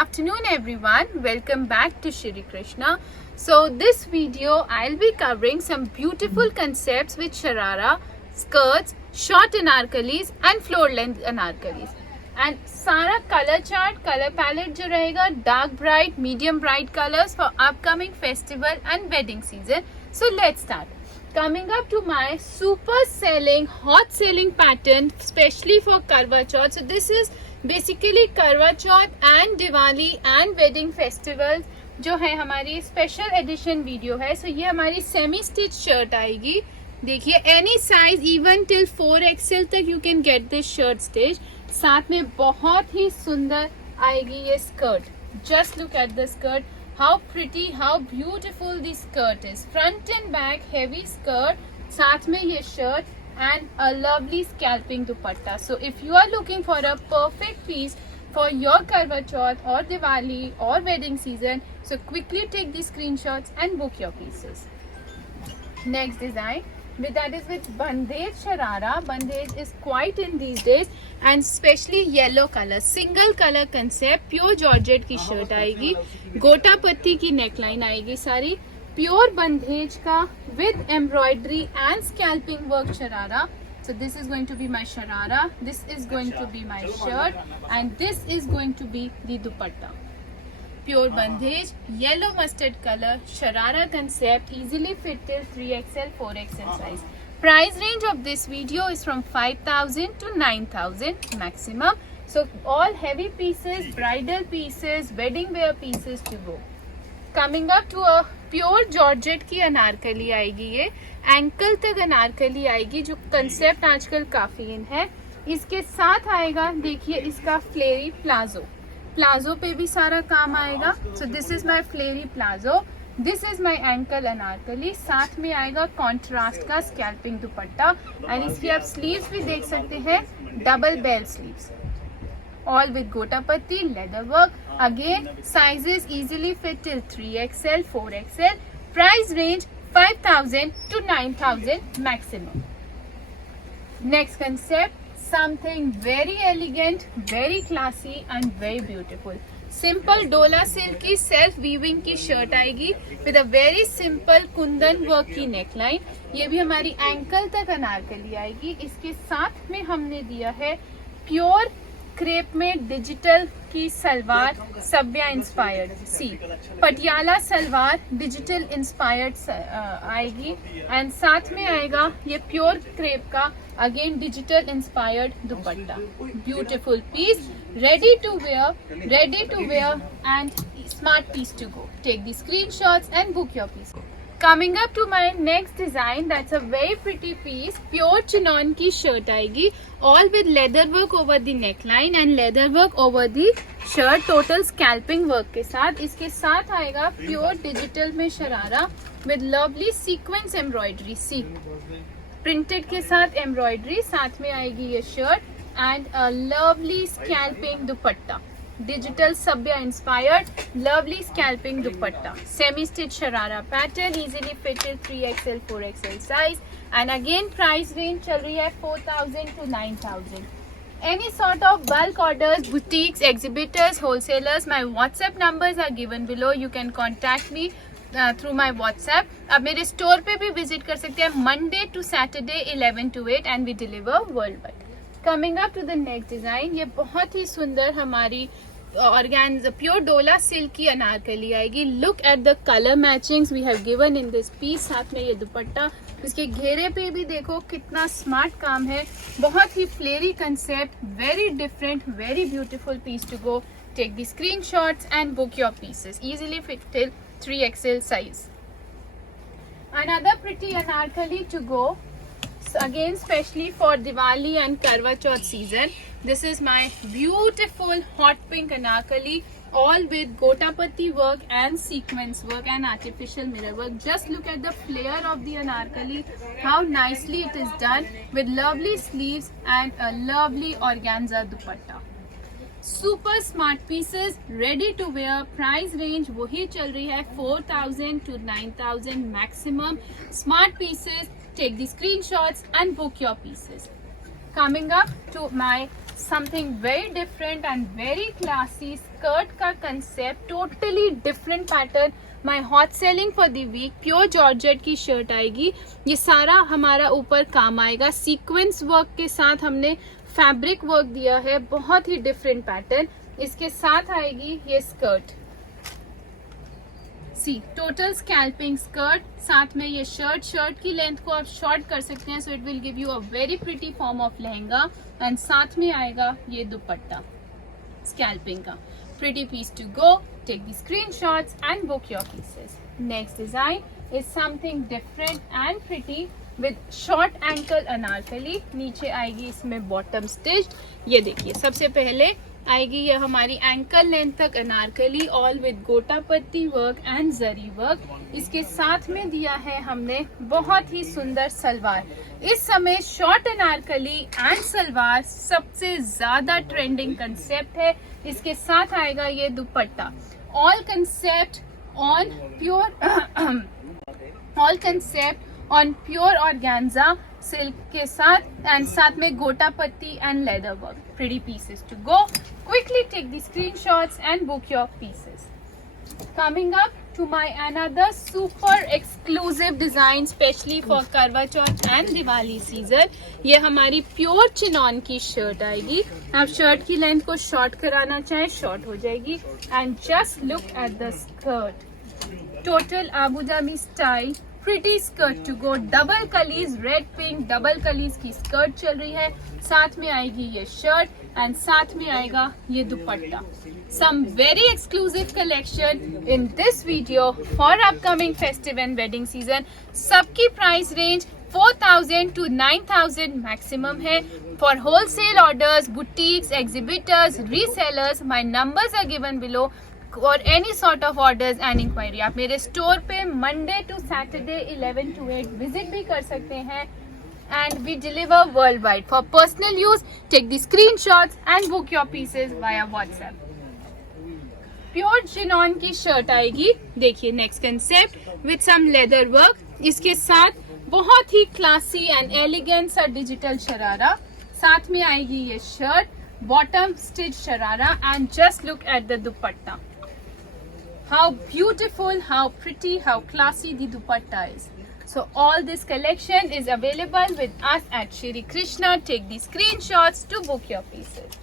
afternoon everyone, welcome back to Shri Krishna. So this video I'll be covering some beautiful concepts with sharara, skirts, short anarkalis and floor length anarkalis. And सारा color chart, color palette जो रहेगा dark bright, medium bright colors for upcoming festival and wedding season. So let's start. Coming up to my super selling, hot selling pattern, especially for Karwa Chauth. So this is basically Karwa Chauth and Diwali and wedding festivals जो है हमारी special edition video है. सो ये हमारी semi stitch shirt आएगी. देखिए any size even till 4XL तक you can get this shirt stitch. साथ में बहुत ही सुंदर आएगी ये skirt. Just look at the skirt. How pretty, how beautiful this skirt is. Front and back heavy skirt. साथ में ये shirt and a lovely scalping dupatta. So if you are looking for a perfect piece for your Karwa Chauth or Diwali or wedding season, so quickly take the screenshots and book your pieces. Next design. That is with bandhej sharara. Bandhej is quite in these days and especially yellow color. Single color concept. Pure georgette की shirt आएगी. गोटा पत्ती की neckline आएगी सारी. Pure bandhej का with embroidery and scalping work sharara. So this is going to be my sharara. This is going to be my shirt and this is going to be the dupatta. Pure bandhej, yellow mustard color, sharara concept, easily fit till 3XL, 4XL size. Price range of this video is from 5,000 to 9,000 maximum. So all heavy pieces, bridal pieces, wedding wear pieces to go. Coming up to a pure georgette की अनारकली आएगी. ये ankle तक अनारकली आएगी जो concept आजकल काफी इन है. इसके साथ आएगा देखिए इसका फ्लेरी प्लाजो. प्लाजो पे भी सारा काम आएगा. So this is my flary palazzo. This is my ankle anarkali. साथ में आएगा कॉन्ट्रास्ट का स्कैल्पिंग दुपट्टा एंड इसकी आप स्लीव्स भी देख सकते हैं. Double bale sleeves all with gota patti, leather work. Again sizes easily fit till 3XL, 4XL. Price range 5,000 to 9,000 maximum. Next concept, something very elegant, very classy and very beautiful. Simple डोला silk की self weaving की shirt आएगी with a very simple Kundan work की neckline. ये भी हमारी ankle तक अनारकली आएगी. इसके साथ में हमने दिया है प्योर क्रेप में डिजिटल की सलवार. सब्या इंस्पायर्ड सी पटियाला सलवार डिजिटल इंस्पायर्ड आएगी एंड साथ में आएगा ये प्योर क्रेप का again digital inspired dupatta. Beautiful piece, ready to wear and smart piece to go. Take the screenshots and book your piece. Coming up to my next design, that's a very pretty piece. Pure chinon की shirt आएगी, all with leather work over the neckline and leather work over the shirt. Total scalping work के साथ. इसके साथ आएगा pure digital में sharara with lovely sequence embroidery. See, printed के साथ embroidery. साथ में आएगी ये shirt and a lovely scalping dupatta. Digital Sabya inspired, lovely scalping dupatta. Semi stitch sharara pattern, easily fitted 3XL, 4XL size. And again price range चल रही है 4,000 to 9,000. Any sort of bulk orders, boutiques, exhibitors, wholesalers, my WhatsApp numbers are given below. You can contact me through my WhatsApp. अब मेरे store पे भी visit कर सकते हैं Monday to Saturday 11 to 8 and we deliver worldwide. Coming up to the next design, ये बहुत ही सुंदर हमारी ऑर्गेन्जा प्योर डोला सिल्क की अनारकली आएगी. Look at the colour matchings we have given in this piece. साथ में ये दुपट्टा, इसके घेरे पे भी देखो कितना स्मार्ट काम है. बहुत ही flary concept, very different, very beautiful piece to go. Take the screenshots and book your pieces. Easily fit till 3XL size. Another pretty anarkali to go. So again specially for Diwali and Karwa Chauth season. This is my beautiful hot pink anarkali, all with gota patti work and sequence work and artificial mirror work. Just look at the flare of the anarkali, how nicely it is done with lovely sleeves and a lovely organza dupatta. Super smart pieces, ready to wear. Price range वही चल रही है 4,000 to 9,000 maximum. Smart pieces, take the screenshots and book your pieces. Coming up to my something very different and very classy skirt का concept, totally different pattern. My hot selling for the week, pure georgette की shirt आएगी. ये सारा हमारा ऊपर काम आएगा. Sequence work के साथ हमने फैब्रिक वर्क दिया है, बहुत ही डिफरेंट पैटर्न. इसके साथ आएगी ये स्कर्ट. सी टोटल स्कैल्पिंग स्कर्ट, साथ में ये शर्ट की लेंथ को आप शॉर्ट कर सकते हैं, so it will give you a very pretty form of lehenga. And साथ में आएगा ये दुपट्टा स्कैल्पिंग का. Pretty piece to go. Take the screenshots and book your pieces. Next design is something different and pretty with short ankle anarkali. नीचे आएगी इसमें bottom stitched. ये देखिए, सबसे पहले आएगी ये हमारी एंकल लेंथ तक अनारकली, ऑल विद गोटा पत्ती वर्क एंड जरी वर्क. इसके साथ में दिया है हमने बहुत ही सुंदर सलवार. इस समय शॉर्ट अनारकली एंड सलवार सबसे ज्यादा ट्रेंडिंग कंसेप्ट है. इसके साथ आएगा ये dupatta. All concept on pure organza silk के साथ, एंड साथ में gota patti and leather work. Pretty pieces to go. Quickly take the screenshots and book your pieces. Coming up to my another super exclusive design specially for Karwa Chauth and Diwali season. ये हमारी pure chinon की shirt आएगी. आप shirt की length को short कराना चाहें short हो जाएगी. And just look at the skirt, total Abu Dhabi style pretty skirt to go. Double कलीज, रेड पिंक डबल कलीज की स्कर्ट चल रही है. साथ में आएगी ये शर्ट एंड साथ में आएगा ये dupatta. Some very exclusive collection in this video for upcoming festive and wedding season. सबकी प्राइस रेंज 4,000 to 9,000 मैक्सिमम है. For wholesale orders, boutiques, exhibitors, resellers, my numbers are given below. और any sort of orders and inquiry आप मेरे store पे Monday to Saturday 11 to 8 visit भी कर सकते हैं. And we deliver world wide. For personal use take the screenshots and book your pieces via WhatsApp. Pure chinon की shirt आएगी. देखिए next concept with some leather work. इसके साथ बहुत ही क्लासी एंड एलिगेंट सा डिजिटल शरारा. साथ में आएगी ये shirt, bottom stitch sharara. And just look at the dupatta. How beautiful, how pretty, how classy the dupatta is. So all this collection is available with us at Shri Krishna. Take the screenshots to book your pieces.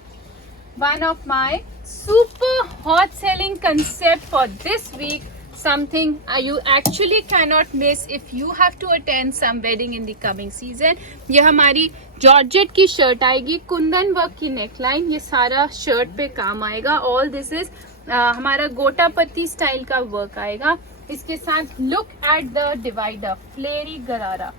One of my super hot selling concept for this week, something you actually cannot miss if you have to attend some wedding in the coming season. ये हमारी georgette की shirt आएगी. Kundan work की neckline, ये सारा shirt पे काम आएगा. ऑल दिस इज हमारा गोटा पत्ती स्टाइल का वर्क आएगा. इसके साथ लुक एट द डिवाइडर, फ्लेरी गरारा,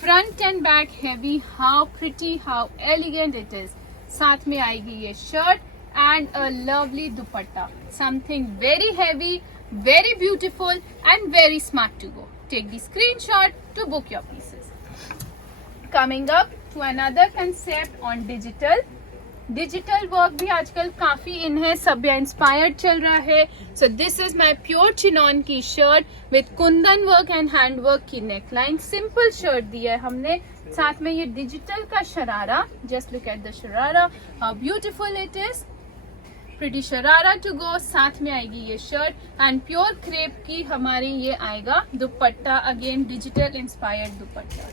front and back heavy. How pretty, how elegant it is. साथ में आएगी ये shirt and a lovely dupatta. Something very heavy, very beautiful and very smart to go. Take the screenshot to book your pieces. Coming up to another concept on digital. Digital work भी आजकल काफी इन है, सभ्य inspired चल रहा है. So this is my pure chinon की shirt with kundan work and hand work की नेकलाइन. सिंपल शर्ट दिया है हमने. साथ में ये डिजिटल का sharara. Just look at the sharara, how beautiful it is. Pretty sharara to go. साथ में आएगी ये शर्ट एंड प्योर क्रेप की हमारी ये आएगा dupatta. Again digital inspired dupatta.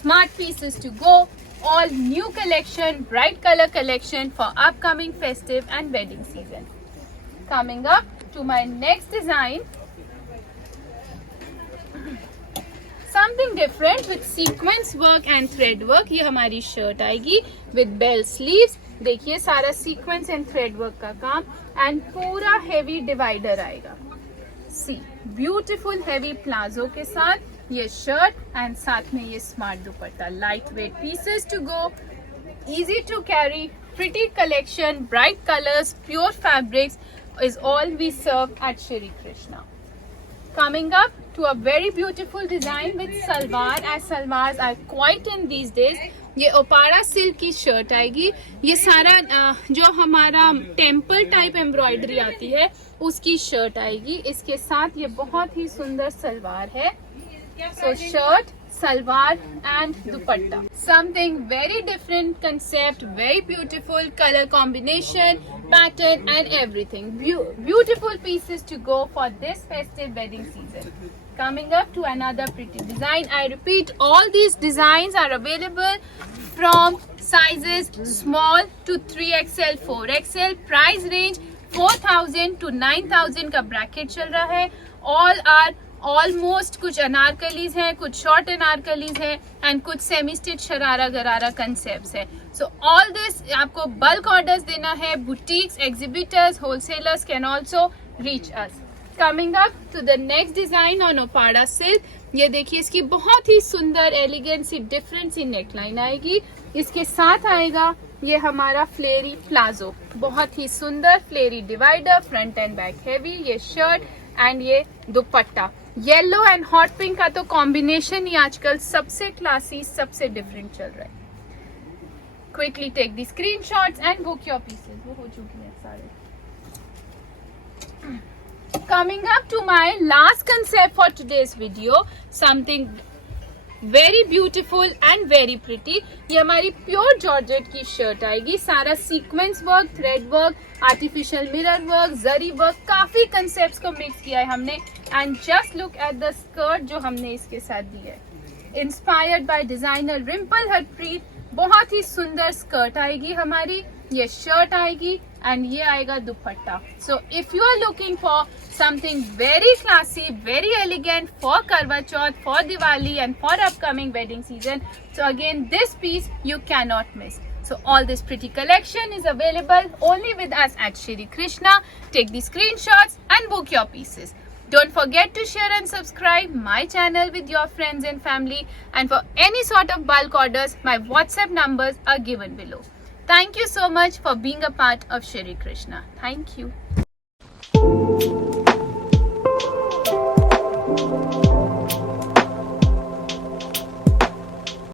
Smart pieces to go. All new collection, bright color collection for upcoming festive and wedding season. Coming up to my next design, something different with sequence work and thread work. ये हमारी shirt आएगी with bell sleeves. देखिए सारा sequence and thread work का काम and पूरा heavy divider आएगा. See, beautiful heavy palazzo के साथ ये शर्ट एंड साथ में ये smart dupatta. Light weight pieces to go, easy to carry, pretty collection, bright colours, pure fabrics is all we serve at Shri Krishna. Coming up to a very beautiful design with salwar, as salwars are quite in these days. ये ओपाड़ा silk की shirt आएगी. ये सारा जो हमारा temple type embroidery आती है उसकी शर्ट आएगी. इसके साथ ये बहुत ही सुंदर सलवार है. So shirt, salwar and dupatta. Something very different concept, very beautiful color combination, pattern and everything. Beautiful pieces to go for this festive wedding season. Coming up to another pretty design. I repeat, all these designs are available from sizes small to 3XL, 4XL. Price range 4,000 to 9,000 का bracket चल रहा है. All are almost, कुछ अनारकलीज हैं, कुछ short anarkalis हैं and कुछ semi stitch sharara gharara concept है. सो ऑल दिस आपको बल्क ऑर्डर्स देना है. Boutiques, exhibitors, wholesalers can also reach us. Coming up to the next design on Uppada silk. ये देखिए, इसकी बहुत ही सुंदर एलिगेंट सी डिफरेंट सी नेकलाइन आएगी. इसके साथ आएगा ये हमारा फ्लेरी प्लाजो, बहुत ही सुंदर flary divider, front and back heavy. ये शर्ट एंड ये dupatta. Yellow and hot pink का तो कॉम्बिनेशन ही आजकल सबसे क्लासी, सबसे डिफरेंट चल रहा है. Quickly take the screenshots and book your pieces. वो हो चुकी है सारे. Coming up to my last concept for today's video, something very beautiful and very pretty. ये हमारी प्योर जॉर्जेट की शर्ट आएगी. सारा sequence work, thread work, artificial mirror work, zari work, काफी कंसेप्ट्स को मिक्स किया है हमने. And just look at the skirt जो हमने इसके साथ दी है. Inspired by designer Rimple Harpreet. बहुत ही सुंदर स्कर्ट आएगी हमारी. ये शर्ट आएगी एंड ये आएगा dupatta. So if you are looking for something very classy, very elegant for Karwa Chauth, for Diwali and for upcoming wedding season, so again this piece you cannot miss. So all this pretty collection is available only with us at Shri Krishna. Take the screenshots and book your pieces. Don't forget to share and subscribe my channel with your friends and family, and for any sort of bulk orders my WhatsApp numbers are given below. Thank you so much for being a part of Shri Krishna. Thank you.